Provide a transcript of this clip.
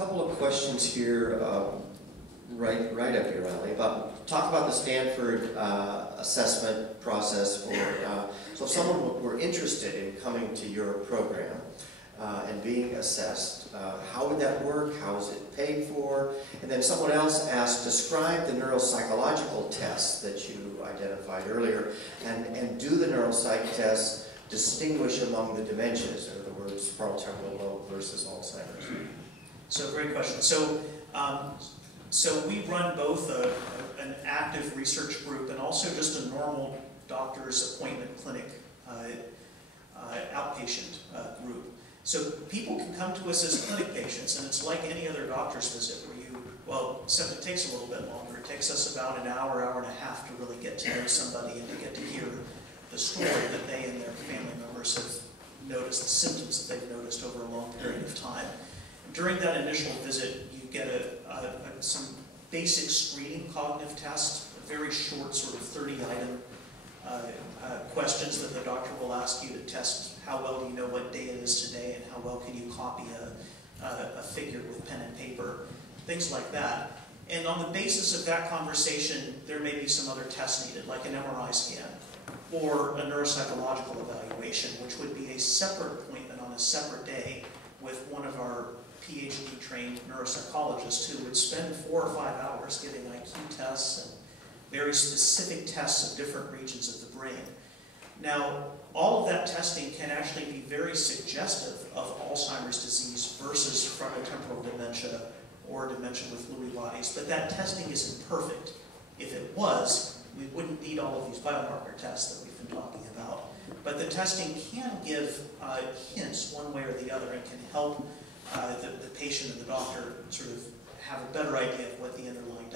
couple of questions here, right up your alley. Talk about the Stanford assessment process for, so if someone were interested in coming to your program and being assessed, how would that work? How is it paid for? And then someone else asked, describe the neuropsychological tests that you identified earlier, and do the neuropsych tests distinguish among the dementias, in other words, frontotemporal lobe versus Alzheimer's? So great question. So we run both an active research group and also just a normal doctor's appointment clinic outpatient group. So people can come to us as clinic patients, and it's like any other doctor's visit where except it takes a little bit longer. It takes us about an hour, hour and a half to really get to know somebody and to get to hear the story that they and their family members have noticed, the symptoms that they've noticed over a long period of time. During that initial visit, you get some basic screening cognitive tests, a very short sort of 30-item questions that the doctor will ask you to test how well do you know what day it is today and how well can you copy a figure with pen and paper, things like that. And on the basis of that conversation, there may be some other tests needed, like an MRI scan or a neuropsychological evaluation, which would be a separate appointment on a separate day with one of our PhD-trained neuropsychologists who would spend 4 or 5 hours giving IQ tests and very specific tests of different regions of the brain. Now, all of that testing can actually be very suggestive of Alzheimer's disease versus frontotemporal dementia or dementia with Lewy bodies, but that testing isn't perfect. If it was, we wouldn't need all of these biomarker tests that we've been talking about. But the testing can give hints one way or the other and can help the patient and the doctor sort of have a better idea of what the underlying